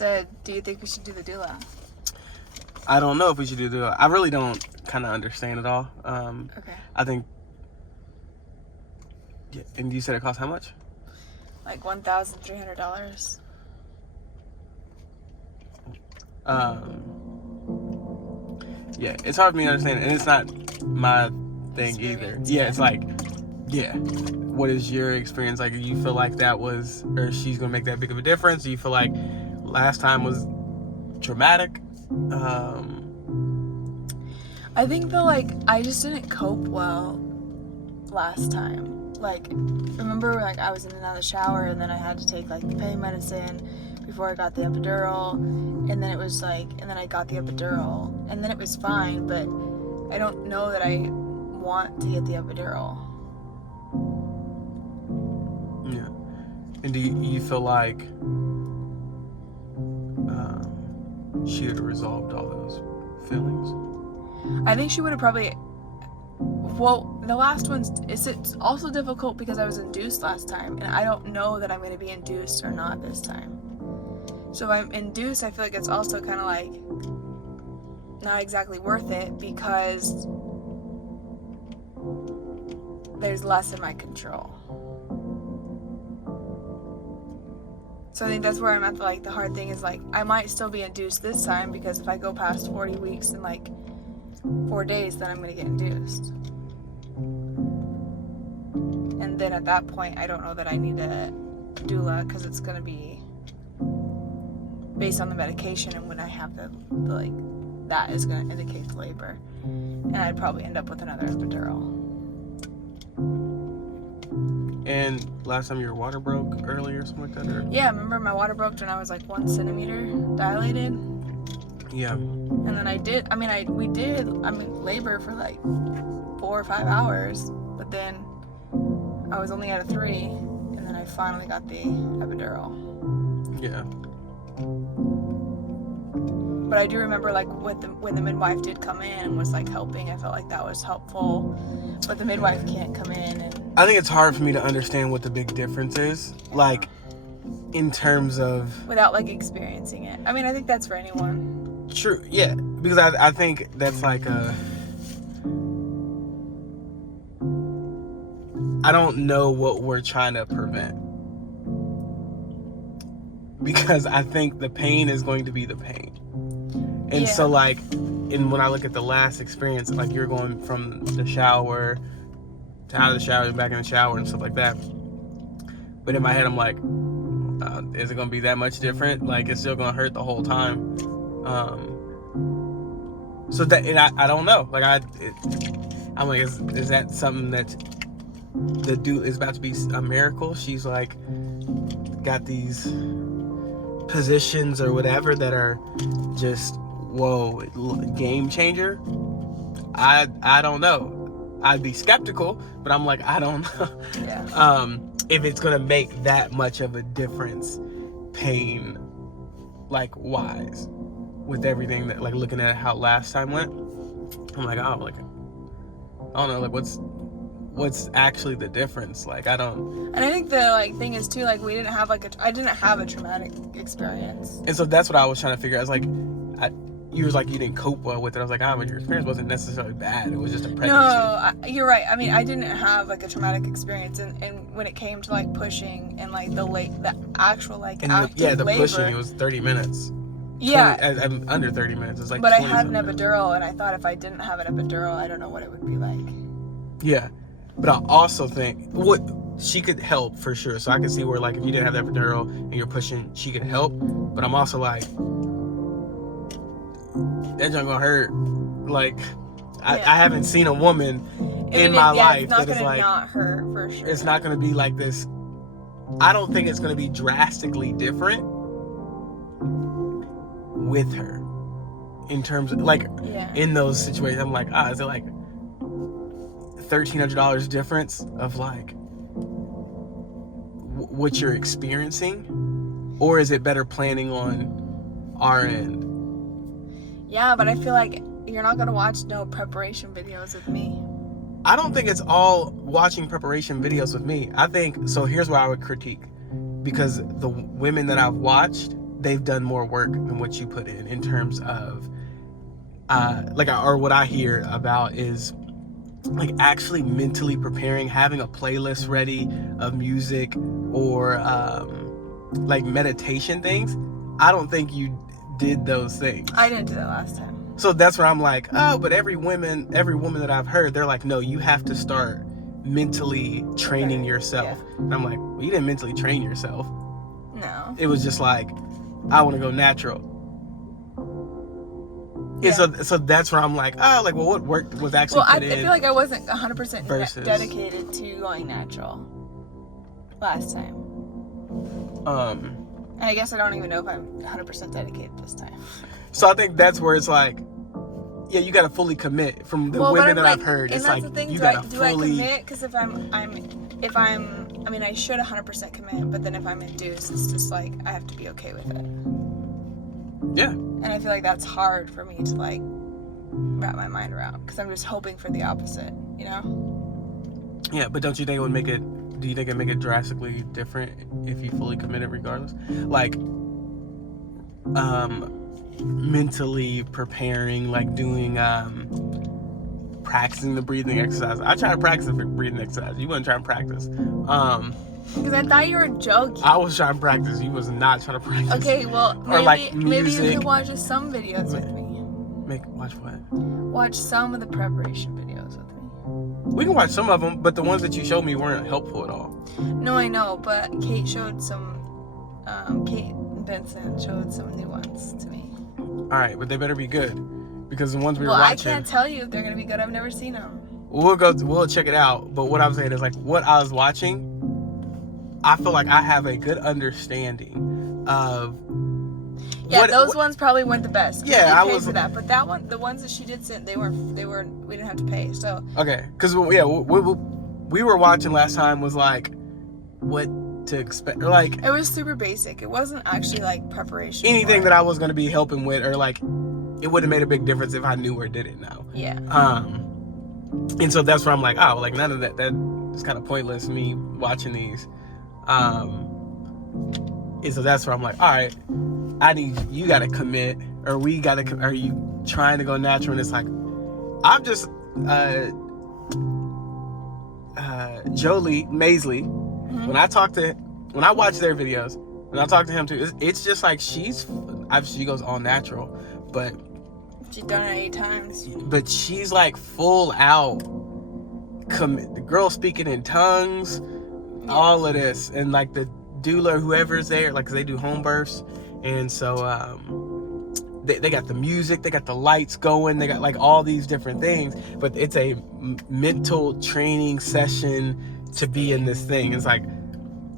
said, do you think we should do the doula? I don't know if we should do the doula. I really don't kind of understand it all. Okay. I think... Yeah, and you said it costs how much? Like $1,300. Yeah, it's hard for me to understand, and it's not my thing either. Yeah, it's like, yeah, what is your experience like? Do you feel like that was, or she's gonna make that big of a difference? Do you feel like last time was traumatic? I think that, like, I just didn't cope well last time. Like, remember, like, I was in and out of the shower, and then I had to take, like, the pain medicine before I got the epidural, and then it was like, and then I got the epidural, and then it was fine, but I don't know that I want to get the epidural. Yeah. And do you feel like she would have resolved all those feelings? I think she would have probably, well, the last one's, it's also difficult because I was induced last time, and I don't know that I'm going to be induced or not this time. So if I'm induced, I feel like it's also kind of like not exactly worth it because there's less in my control. So I think that's where I'm at. Like, the hard thing is, like, I might still be induced this time because if I go past 40 weeks in like 4 days, then I'm going to get induced. And then at that point, I don't know that I need a doula because it's going to be based on the medication, and when I have the like, that is going to indicate the labor, and I'd probably end up with another epidural. And last time your water broke early or something like that? Or? Yeah, remember my water broke when I was like 1 centimeter dilated? Yeah. And then we did labor for like 4 or 5 hours, but then I was only at a 3, and then I finally got the epidural. Yeah. But I do remember, like, when the midwife did come in and was like helping, I felt like that was helpful. But the midwife can't come in, and I think it's hard for me to understand what the big difference is, like, in terms of without like experiencing it. I mean, I think that's for anyone. True, yeah, because I think that's like I don't know what we're trying to prevent, because I think the pain is going to be the pain. And so, like, and when I look at the last experience, like, you're going from the shower to out of the shower, back in the shower and stuff like that. But in my head, I'm like, is it going to be that much different? Like, it's still going to hurt the whole time. So that, and I don't know. Like, I'm like, is that something that the dude is about to be a miracle? She's like, got these positions or whatever that are just, whoa, game changer. I don't know. I'd be skeptical, but I'm like, I don't know. Yeah. If it's gonna make that much of a difference, pain, like, wise, with everything that, like, looking at how last time went, I'm like, oh, like, I don't know, like, what's actually the difference? Like, I don't. And I think the, like, thing is too, like, I didn't have a traumatic experience. And so that's what I was trying to figure out. I was like, you was like, you didn't cope well with it. I was like, but your experience wasn't necessarily bad. It was just a pregnancy. No, you're right. I mean, I didn't have, like, a traumatic experience, and when it came to, like, pushing and, like, the actual, like, and active the labor, pushing, it was 30 minutes. Yeah. Under 30 minutes. It's like. But I had an epidural, and I thought if I didn't have an epidural, I don't know what it would be like. Yeah. But I also think she could help for sure. So I could see where, like, if you didn't have that epidural and you're pushing, she could help. But I'm also like, that junk gonna hurt. Like, I haven't seen a woman in my life that is like, not hurt for sure. It's not gonna be like this. I don't think it's gonna be drastically different with her in terms of, like, in those situations. I'm like, is it like $1,300 difference of, like, what you're experiencing, or is it better planning on our end? Yeah, but I feel like you're not gonna watch no preparation videos with me. I don't think it's all watching preparation videos with me. I think, so here's where I would critique, because the women that I've watched, they've done more work than what you put in terms of or what I hear about is like actually mentally preparing, having a playlist ready of music or like meditation things. I don't think you did those things. I didn't do that last time. So that's where I'm like, oh, but every woman that I've heard, they're like, no, you have to start mentally training yourself. Yeah. And I'm like, well, you didn't mentally train yourself. No. It was just like, I want to go natural. Yeah. And so that's where I'm like, oh, like, well, what work was actually put in? I feel like I wasn't 100% versus... dedicated to going natural last time. And I guess I don't even know if I'm 100% dedicated this time. So I think that's where it's like, yeah, you got to fully commit. From the women that I've heard, it's like, you got to fully... Do I commit? Because if I should 100% commit, but then if I'm induced, it's just like, I have to be okay with it. Yeah. And I feel like that's hard for me to like wrap my mind around, because I'm just hoping for the opposite, you know? Yeah, but don't you think it would make it, do you think it'd make it drastically different if you fully committed regardless? Like, mentally preparing, like doing, practicing the breathing exercise. I tried to practice the breathing exercise. You wasn't trying to practice. Because I thought you were joking. I was trying to practice. You was not trying to practice. Okay, well, maybe you could watch some videos with me. Watch what? Watch some of the preparation videos with me. We can watch some of them, but the ones that you showed me weren't helpful at all. No, I know, but Kate showed some, Kate and Vincent showed some new ones to me. Alright, but they better be good. Because the ones we were watching... watching... Well, I can't tell you if they're going to be good. I've never seen them. We'll check it out. But what I'm saying is, like, what I was watching, I feel like I have a good understanding of... Yeah, those ones probably weren't the best. Yeah, I was for that, but that one, the ones that she did send, we didn't have to pay. So okay, because yeah, we were watching last time was like what to expect, or like it was super basic. It wasn't actually like preparation. Anything that I was gonna be helping with, or like it would have made a big difference if I knew or did it now. Yeah. And so that's where I'm like, oh, like none of that is kind of pointless me watching these. And so that's where I'm like, all right, you gotta commit, or are you trying to go natural? And it's like, I'm just, Jolie Maisley, when I watch their videos, and I talk to him too, it's just like she goes all natural, but she's done it 8 times. But she's like full out, the girl speaking in tongues, all of this, and like the doula, whoever's there, like, 'cause they do home births, and so they got the music, they got the lights going, they got like all these different things, but it's a mental training session to be in this thing. It's like,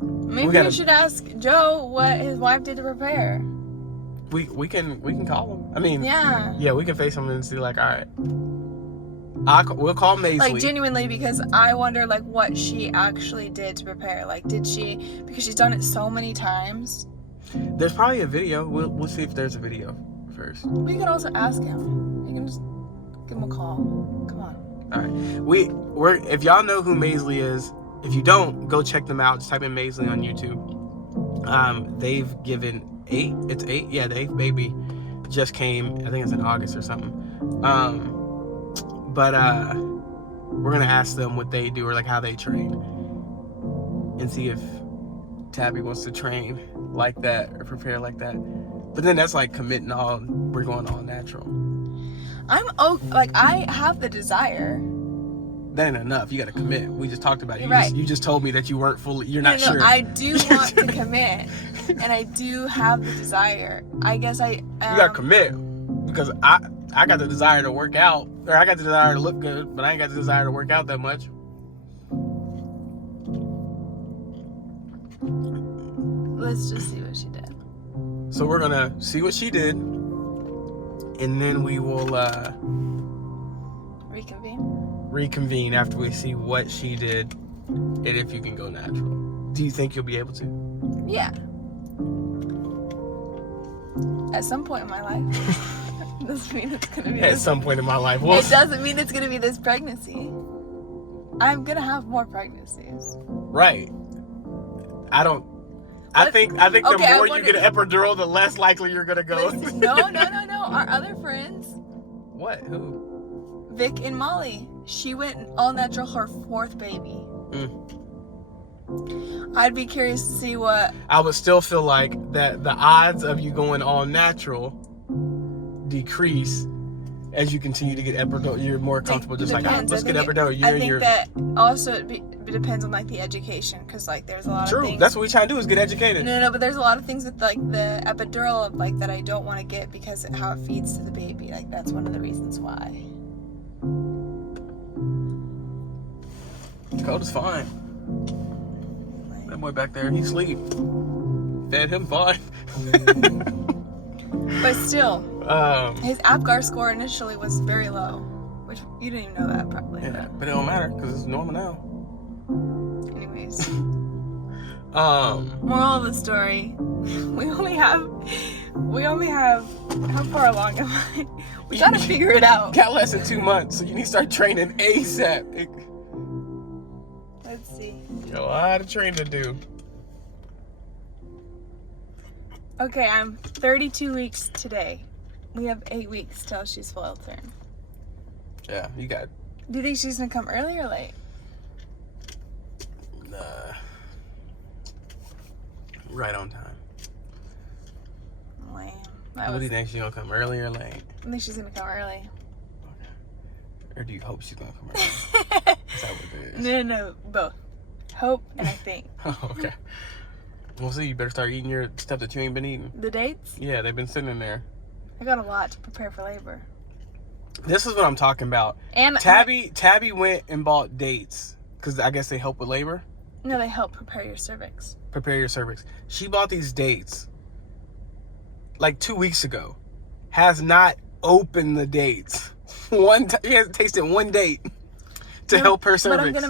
maybe you should ask Joe what his wife did to prepare. We can call him. I mean, yeah, we can face him and see, like, all right, we'll call Maisley. Like, genuinely, because I wonder, like, what she actually did to prepare. Like, because she's done it so many times. There's probably a video. We'll see if there's a video first. We can also ask him. You can just give him a call. Come on. All right. We're if y'all know who Maisley is, if you don't, go check them out. Just type in Maisley on YouTube. They've given 8. It's 8. Yeah, the 8th baby just came. I think it's in August or something. But we're gonna ask them what they do, or like how they train, and see if Tabi wants to train like that or prepare like that. But then that's like committing we're going all natural. I have the desire. That ain't enough. You gotta commit. We just talked about it. You just told me that you weren't fully, you're not sure. I do want to commit, and I do have the desire. I guess you gotta commit, because I got the desire to work out, or I got the desire to look good, but I ain't got the desire to work out that much. Let's just see what she did. So we're gonna see what she did, and then we will reconvene after we see what she did, and if you can go natural. Do you think you'll be able to? Yeah. At some point in my life. Doesn't mean it's gonna be at some point in my life. It doesn't mean it's gonna be this pregnancy. I'm gonna have more pregnancies. Right. I think the Okay, more you get an epidural, the less likely you're gonna go. Listen, no. Our other friends, What? Who? Vic and Molly, she went all natural her 4th baby. I'd be curious to see what. I would still feel like that the odds of you going all natural decrease as you continue to get epidural. You're more comfortable, just Depends. let's get epidural. I think that also it depends on like the education, because like there's a lot of things. That's what we try to do, is get educated. No, but there's a lot of things with like the epidural like that I don't want to get because of how it feeds to the baby. Like that's one of the reasons why. Cold is fine. That boy back there, he sleep. Fed him fine. But still, his APGAR score initially was very low, which you didn't even know that probably. Yeah, but it don't matter because it's normal now. Anyways, moral of the story: we only have. How far along am I? We gotta figure it out. Got less than 2 months, so you need to start training ASAP. Let's see. You got a lot of training to do. Okay, I'm 32 weeks today. We have 8 weeks till she's full term. Yeah, you got. Do you think she's gonna come early or late? Right on time. Lame. What do you think? She's gonna come early or late? I think she's gonna come early. Okay. Or do you hope she's gonna come early? Is that what it is? No, both. Hope and I think. Oh, okay. Well, see, you better start eating your stuff that you ain't been eating. The dates? Yeah, they've been sitting in there. I got a lot to prepare for labor. This is what I'm talking about. And Tabi went and bought dates because I guess they help with labor. No, they help prepare your cervix. Prepare your cervix. She bought these dates like 2 weeks ago. Has not opened the dates. She hasn't tasted one date to help her cervix. But I'm gonna